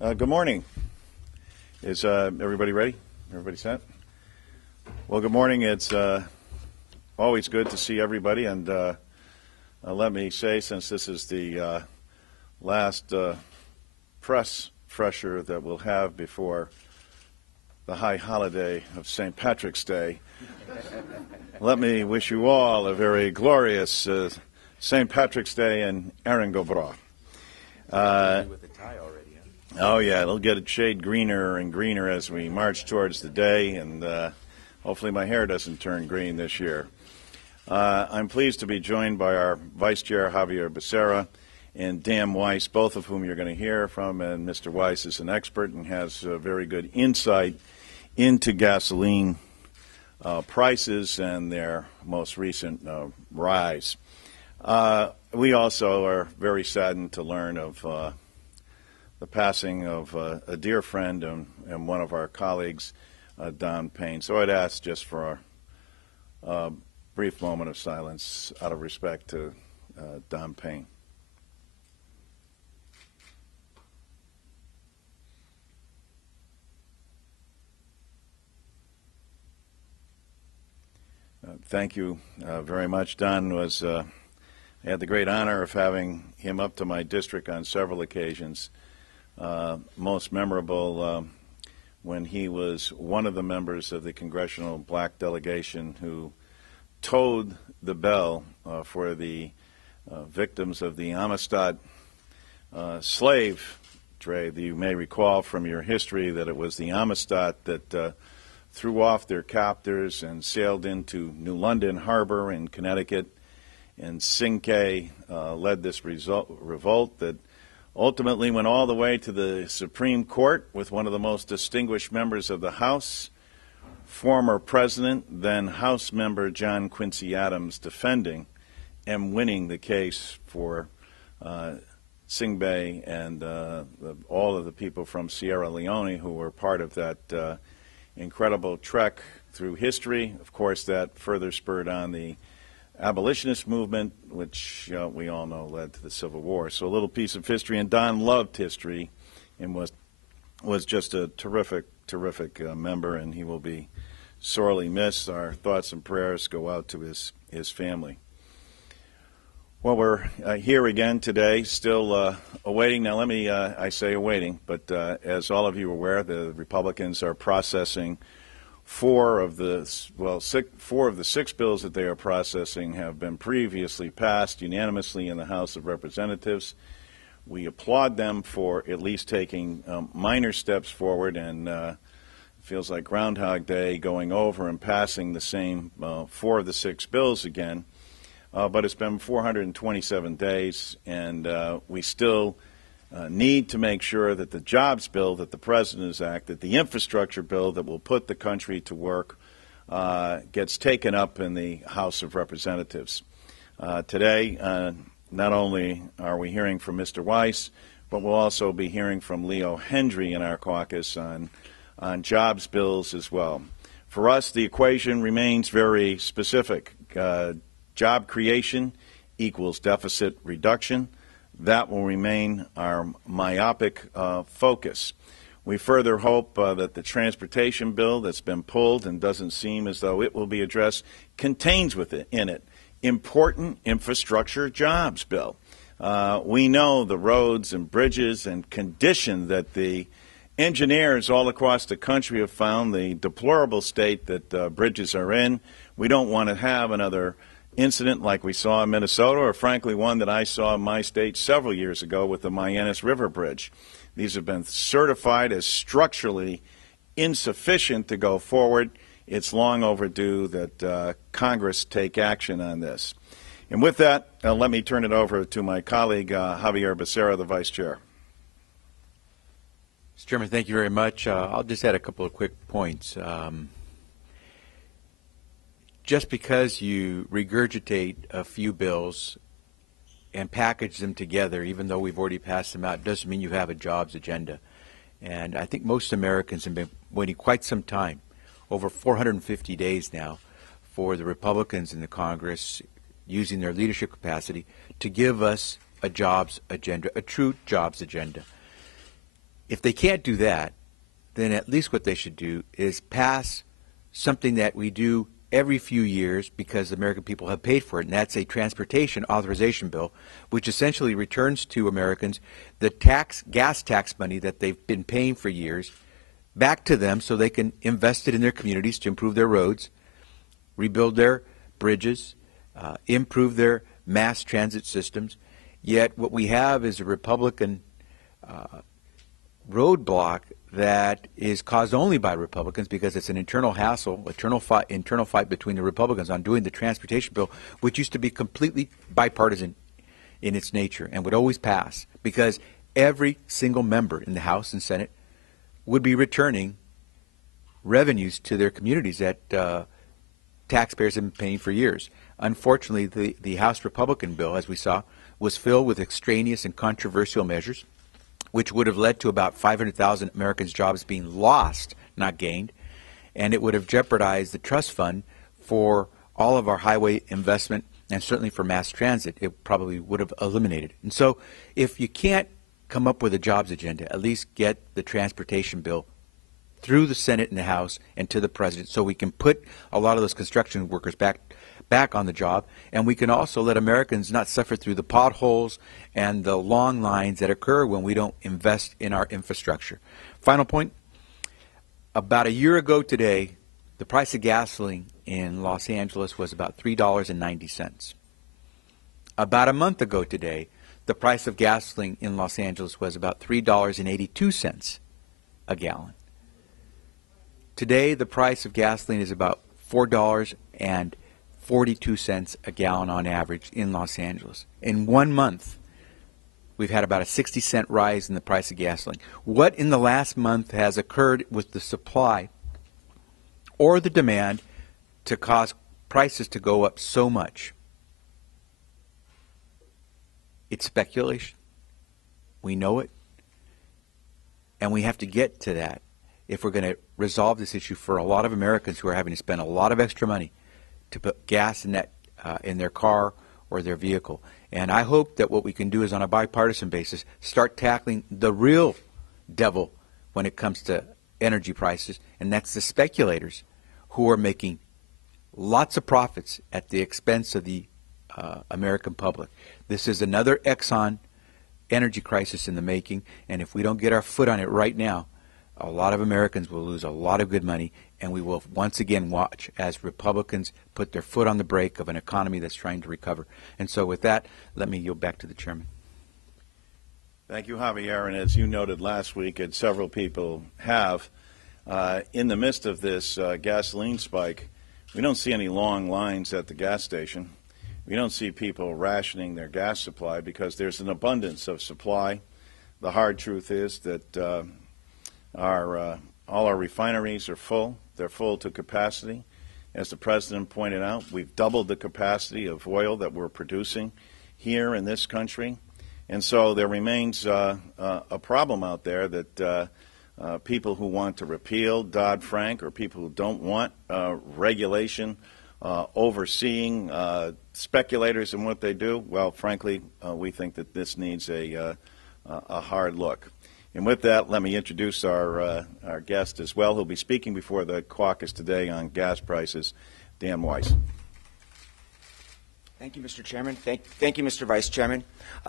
Good morning. Is everybody ready? Everybody set? Well, good morning. It's always good to see everybody. And let me say, since this is the last press fresher that we'll have before the high holiday of St. Patrick's Day, let me wish you all a very glorious St. Patrick's Day in Erin go bragh. With the tie already, huh? Oh, yeah, it'll get a shade greener and greener as we march towards the day, and hopefully my hair doesn't turn green this year. I'm pleased to be joined by our Vice Chair, Javier Becerra, and Dan Weiss, both of whom you're going to hear from, and Mr. Weiss is an expert and has very good insight into gasoline prices and their most recent rise. We also are very saddened to learn of the passing of a dear friend and one of our colleagues, Don Payne. So I'd ask just for a brief moment of silence out of respect to Don Payne. Thank you very much. Don was, I had the great honor of having him up to my district on several occasions. Most memorable when he was one of the members of the Congressional Black delegation who towed the bell for the victims of the Amistad slave trade. You may recall from your history that it was the Amistad that threw off their captors and sailed into New London Harbor in Connecticut, and Cinque led this revolt that ultimately went all the way to the Supreme Court with one of the most distinguished members of the House, former President, then House member John Quincy Adams, defending and winning the case for Cinque and all of the people from Sierra Leone who were part of that incredible trek through history. Of course, that further spurred on the abolitionist movement, which we all know led to the Civil War. So a little piece of history, and Don loved history and was just a terrific member, and he will be sorely missed. Our thoughts and prayers go out to his family. Well, we're here again today, still awaiting. Now, let me, I say awaiting, but as all of you are aware, the Republicans are processing four of the six bills that they are processing have been previously passed unanimously in the House of Representatives. We applaud them for at least taking minor steps forward, and it feels like Groundhog Day going over and passing the same four of the six bills again. But it's been 427 days, and we still need to make sure that the jobs bill that the President has acted, the infrastructure bill that will put the country to work, gets taken up in the House of Representatives. Today, not only are we hearing from Mr. Weiss, but we'll also be hearing from Leo Hendry in our caucus on jobs bills as well. For us, the equation remains very specific. Job creation equals deficit reduction. That will remain our myopic focus. We further hope that the transportation bill that's been pulled and doesn't seem as though it will be addressed contains in it important infrastructure jobs bill. We know the roads and bridges and condition that the engineers all across the country have found, the deplorable state that bridges are in. We don't want to have another incident like we saw in Minnesota, or frankly one that I saw in my state several years ago with the Mayanes River Bridge. These have been certified as structurally insufficient to go forward. It's long overdue that Congress take action on this. And with that, let me turn it over to my colleague, Javier Becerra, the Vice Chair. Mr. Chairman, thank you very much. I'll just add a couple of quick points. Just because you regurgitate a few bills and package them together, even though we've already passed them out, doesn't mean you have a jobs agenda. And I think most Americans have been waiting quite some time, over 450 days now, for the Republicans in the Congress, using their leadership capacity, to give us a jobs agenda, a true jobs agenda. If they can't do that, then at least what they should do is pass something that we do every few years because the American people have paid for it, and that's a transportation authorization bill, which essentially returns to Americans the gas tax money that they've been paying for years back to them so they can invest it in their communities to improve their roads, rebuild their bridges, improve their mass transit systems. Yet what we have is a Republican roadblock that is caused only by Republicans because it's an internal hassle, internal fight between the Republicans on doing the transportation bill, which used to be completely bipartisan in its nature and would always pass because every single member in the House and Senate would be returning revenues to their communities that taxpayers have been paying for years. Unfortunately, the House Republican bill, as we saw, was filled with extraneous and controversial measures, which would have led to about 500,000 Americans' jobs being lost, not gained, and it would have jeopardized the trust fund for all of our highway investment and certainly for mass transit. It probably would have eliminated. And so if you can't come up with a jobs agenda, at least get the transportation bill through the Senate and the House and to the President so we can put a lot of those construction workers back on the job, and we can also let Americans not suffer through the potholes and the long lines that occur when we don't invest in our infrastructure. Final point, about a year ago today, the price of gasoline in Los Angeles was about $3.90. About a month ago today, the price of gasoline in Los Angeles was about $3.82 a gallon. Today, the price of gasoline is about $4.42 a gallon on average in Los Angeles. In 1 month, we've had about a 60-cent rise in the price of gasoline. What in the last month has occurred with the supply or the demand to cause prices to go up so much? It's speculation. We know it. And we have to get to that if we're going to resolve this issue for a lot of Americans who are having to spend a lot of extra money to put gas in that in their car or their vehicle. And I hope that what we can do is on a bipartisan basis start tackling the real devil when it comes to energy prices, and that's the speculators who are making lots of profits at the expense of the American public. This is another Exxon energy crisis in the making, and if we don't get our foot on it right now, a lot of Americans will lose a lot of good money, and we will once again watch as Republicans put their foot on the brake of an economy that's trying to recover. And so with that, let me yield back to the chairman. Thank you, Javier. And as you noted last week, and several people have, in the midst of this gasoline spike, we don't see any long lines at the gas station. We don't see people rationing their gas supply because there's an abundance of supply. The hard truth is that all our refineries are full. They're full to capacity. As the President pointed out, we've doubled the capacity of oil that we're producing here in this country. And so there remains a problem out there that people who want to repeal Dodd-Frank or people who don't want regulation overseeing speculators and what they do, well, frankly, we think that this needs a hard look. And with that, let me introduce our guest as well, who'll be speaking before the caucus today on gas prices, Dan Weiss. Thank you, Mr. Chairman. Thank you, Mr. Vice Chairman.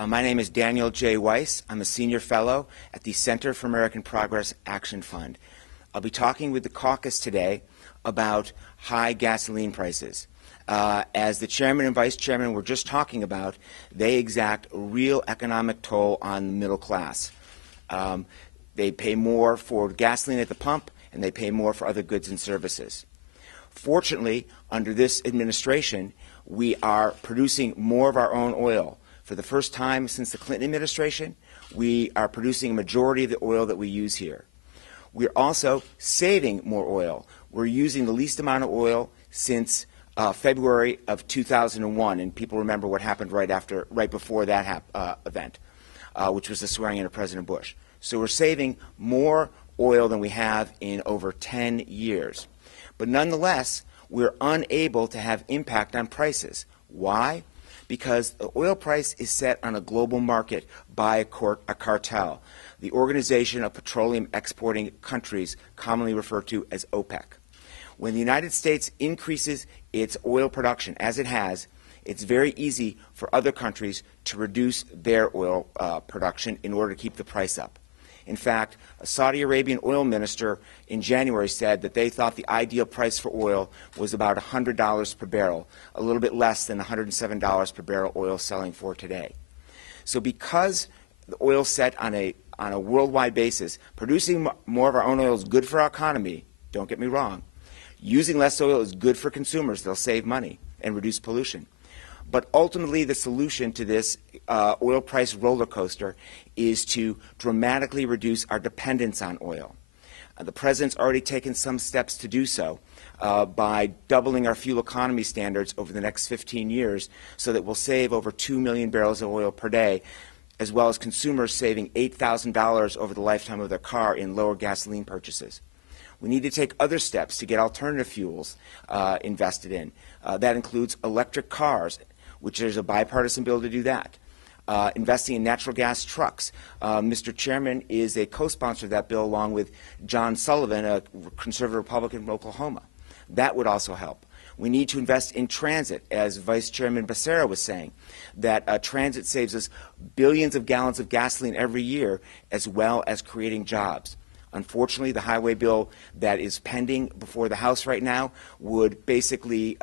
My name is Daniel J. Weiss. I'm a senior fellow at the Center for American Progress Action Fund. I'll be talking with the caucus today about high gasoline prices. As the chairman and vice chairman were just talking about, they exact a real economic toll on the middle class. They pay more for gasoline at the pump, and they pay more for other goods and services. Fortunately, under this administration, we are producing more of our own oil. For the first time since the Clinton administration, we are producing a majority of the oil that we use here. We're also saving more oil. We're using the least amount of oil since February of 2001, and people remember what happened right before that event, which was the swearing in of President Bush. So we're saving more oil than we have in over 10 years. But nonetheless, we're unable to have impact on prices. Why? Because the oil price is set on a global market by a cartel. the Organization of Petroleum Exporting Countries, commonly referred to as OPEC. When the United States increases its oil production, as it has, it's very easy for other countries to reduce their oil production in order to keep the price up. In fact, a Saudi Arabian oil minister in January said that they thought the ideal price for oil was about $100 per barrel, a little bit less than $107 per barrel oil selling for today. So because the oil is set on a worldwide basis, producing more of our own oil is good for our economy, don't get me wrong. Using less oil is good for consumers. They'll save money and reduce pollution. But ultimately, the solution to this oil price roller coaster is to dramatically reduce our dependence on oil. The President's already taken some steps to do so by doubling our fuel economy standards over the next 15 years so that we'll save over 2 million barrels of oil per day, as well as consumers saving $8,000 over the lifetime of their car in lower gasoline purchases. We need to take other steps to get alternative fuels invested in. That includes electric cars, which there's a bipartisan bill to do that. Investing in natural gas trucks. Mr. Chairman is a co-sponsor of that bill along with John Sullivan, a conservative Republican from Oklahoma. That would also help. We need to invest in transit, as Vice Chairman Becerra was saying, that transit saves us billions of gallons of gasoline every year, as well as creating jobs. Unfortunately, the highway bill that is pending before the House right now would basically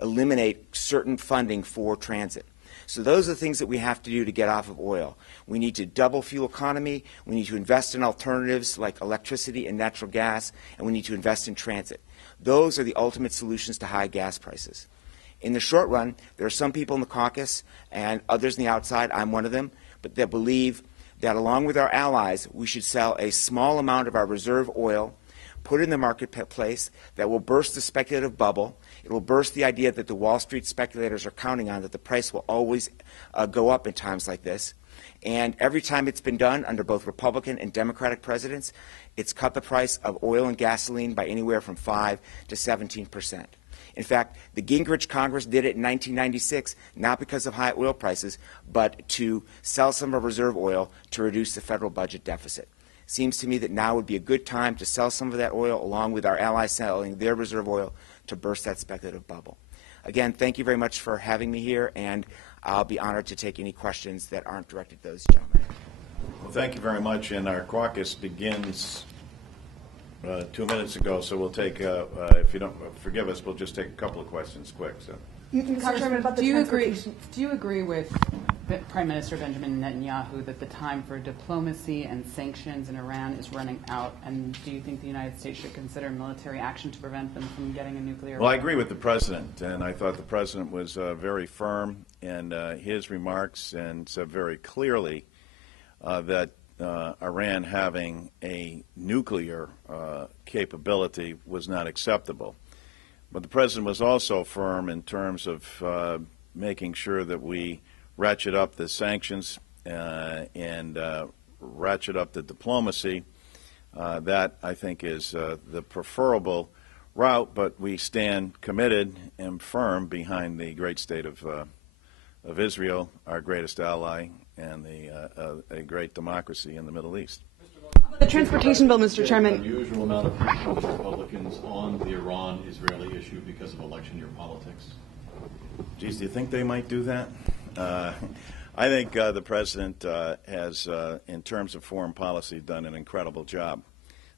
eliminate certain funding for transit. So those are the things that we have to do to get off of oil. We need to double fuel economy, we need to invest in alternatives like electricity and natural gas, and we need to invest in transit. Those are the ultimate solutions to high gas prices. In the short run, there are some people in the caucus and others on the outside, I'm one of them, but that believe that along with our allies, we should sell a small amount of our reserve oil, put it in the marketplace that will burst the speculative bubble. It will burst the idea that the Wall Street speculators are counting on, that the price will always go up in times like this. And every time it's been done under both Republican and Democratic presidents, it's cut the price of oil and gasoline by anywhere from 5 to 17%. In fact, the Gingrich Congress did it in 1996, not because of high oil prices, but to sell some of reserve oil to reduce the federal budget deficit. Seems to me that now would be a good time to sell some of that oil along with our allies selling their reserve oil to burst that speculative bubble. Again, thank you very much for having me here, and I'll be honored to take any questions that aren't directed to those gentlemen. Well, thank you very much, and our caucus begins 2 minutes ago, so we'll take, if you don't forgive us, we'll just take a couple of questions quick. So, Mr. Chairman, about the do you agree with Prime Minister Benjamin Netanyahu that the time for diplomacy and sanctions in Iran is running out, and do you think the United States should consider military action to prevent them from getting a nuclear well, I weapon? agree with the President, and I thought the President was very firm in his remarks and said very clearly that Iran having a nuclear capability was not acceptable. But the President was also firm in terms of making sure that we ratchet up the sanctions and ratchet up the diplomacy. That, I think, is the preferable route, but we stand committed and firm behind the great state of Israel, our greatest ally, and a great democracy in the Middle East. The transportation bill, Mr. Chairman. Unusual amount of pressure with Republicans on the Iran-Israeli issue because of election year politics. Geez, do you think they might do that? I think the President has, in terms of foreign policy, done an incredible job.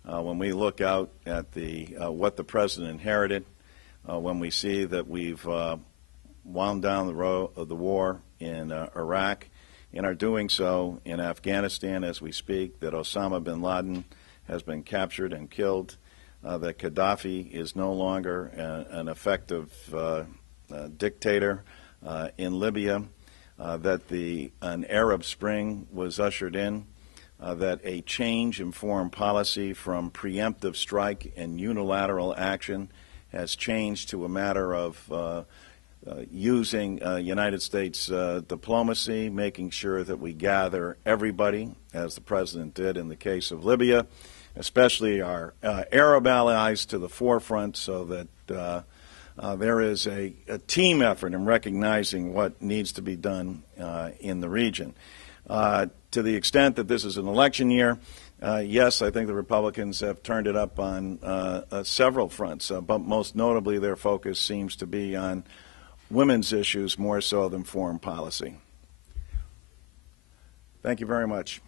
When we look out at what the President inherited, when we see that we've wound down the road of the war in Iraq, and are doing so in Afghanistan as we speak, that Osama bin Laden has been captured and killed, that Gaddafi is no longer an effective dictator in Libya, that an Arab Spring was ushered in, that a change in foreign policy from preemptive strike and unilateral action has changed to a matter of using United States diplomacy, making sure that we gather everybody, as the President did in the case of Libya, especially our Arab allies, to the forefront so that there is a team effort in recognizing what needs to be done in the region. To the extent that this is an election year, yes, I think the Republicans have turned it up on several fronts, but most notably their focus seems to be on women's issues more so than foreign policy. Thank you very much.